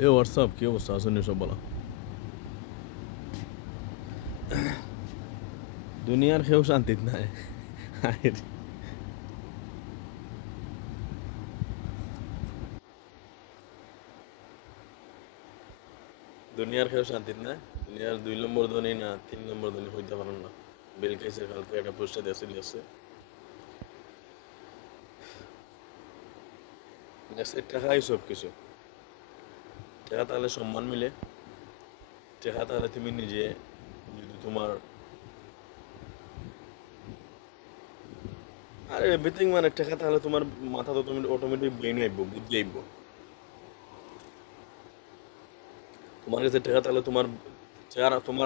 এ WhatsApp কি অবস্থা আছেন সব বলা দুনিয়ার কেউ শান্তিত নাই হায়রে। দুনিয়ার কেউ শান্তিত নাই দুনিয়ার 2 নম্বর ধনী না 3 নম্বর ধনী হইতে পারেন না বিল গেটসের কালকে একটা পোস্টে দিয়েছে টাকাই সব কিছু টাকা তাহলে সম্মান মিলে টাকা তাহলে তুমি নিজে যদি তোমার আর এভরিথিং মানে টাকা তাহলে তোমার মাথা তো তুমি অটোমেটিক ব্রেন আইব বুদ্ধি আইব তোমার কাছে টাকা তাহলে তোমার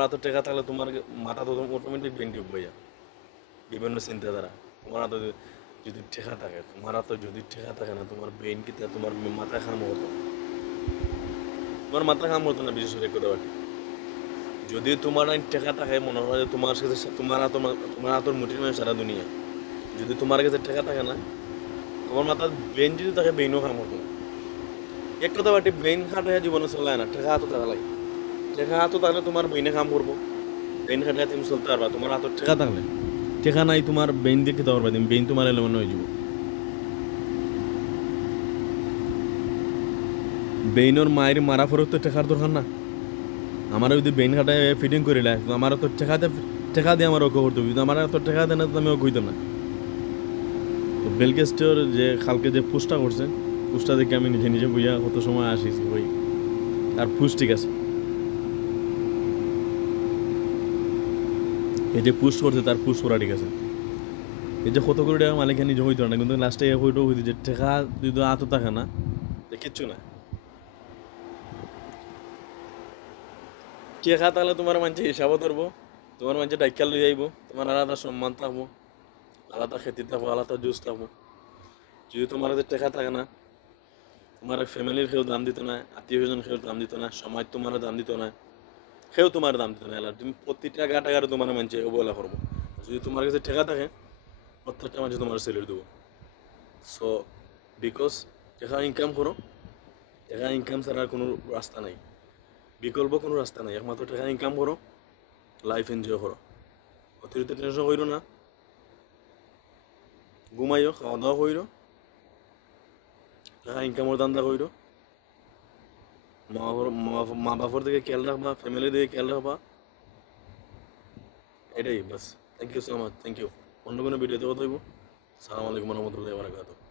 হাতে টাকা তাহলে তোমার মাথা তো অটোমেটিক ব্রেন টিউব হইয়া বিভিন্ন চিন্তাধারা তোমার হাতে যদি টাকা থাকে তোমার হাতে যদি টাকা থাকে না তোমার ব্রেন কি তোমার মাথা খাম হতো তোমার মাথা খাম হতো না বিশেষ করে কথা বাটি যদি তোমার টাকা থাকে মনে হয় যে তোমার কাছে তোমার হাতের মুঠির মানে সারা দুনিয়া যদি তোমার কাছে টাকা থাকে না তোমার মাথার ব্রেন যদি থাকে ব্রেনও কাম হতো না এক কথা বাটি ব্রেন খাটায় জীবনে চলায় না টাকা হাতে টাকা লাগে টাকা হাতে থাকলে তোমার ব্রেনে কাম করবো ব্রেন খাটায় তুমি চলতে পারবা তোমার হাতের টাকা থাকলে টাকা নাই তোমার ব্রেন দিয়ে খেতে পারবা তুমি ব্রেন তোমার এলে মনে হয়ে যাব ব্রেইনের মায়ের মারা ফেরত তো টাকার দরকার না আমার যদি ব্রেন খাটায় ফিটিং করিলে আমার তো টাকা দিয়ে আমার ওকে করতে হবে আমার তো টাকা দেয় না তো আমি ওকে হইতাম না তো বেলগেস্টের যে কালকে যে পোস্টটা করছে পোস্টটা দেখে আমি নিজে নিজে বুঝা কত সময় আসিছি ভাই আর পোস্ট ঠিক আছে এই যে পোস্ট করছে তার পোস্ট করা ঠিক আছে এই যে কত কোটি টাকা মালিক নিজে হইতো না কিন্তু লাস্টে হইতো হইতো যে টাকা যদি আত থাকে না কিচ্ছু না টাকা তাহলে তোমার মানুষ হিসাবও ধরবো তোমার মানুষ ডাইকা লই যাইব তোমার আলাদা সম্মান থাকবো আলাদা খেতে থাকবো আলাদা জুস থাকবো যদি তোমার কাছে টাকা থাকে না তোমার ফ্যামিলির কেউ দাম দিত না আত্মীয় স্বজন কেউ দাম দিত না সমাজ তোমার দাম দিত না কেউ তোমার দাম দিত না এলা তুমি প্রতিটা টাকারে তোমার মানুষে অবহেলা করবো যদি তোমার কাছে টাকা থাকে প্রত্যেকটা মানুষ তোমার স্যালারি দেবো সো বিকজ টাকা ইনকাম করো টাকা ইনকাম ছাড়া কোনো রাস্তা নাই বিকল্প কোনো রাস্তা নাই একমাত্র টাকা ইনকাম করো লাইফ এনজয় করো অতিরিক্ত টেনশন করো না ঘুমাইও খাওয়া দাওয়া করো টাকা ইনকামের দান্দা করো মা বাবার দিকে খেয়াল রাখবা ফ্যামিলির দিকে খেয়াল রাখবা এটাই বাস thank you so much thank you অন্য কোনো ভিডিওতে কথা হইব সালাম আলাইকুম রহমতুল্লাহ বারাকাতুহু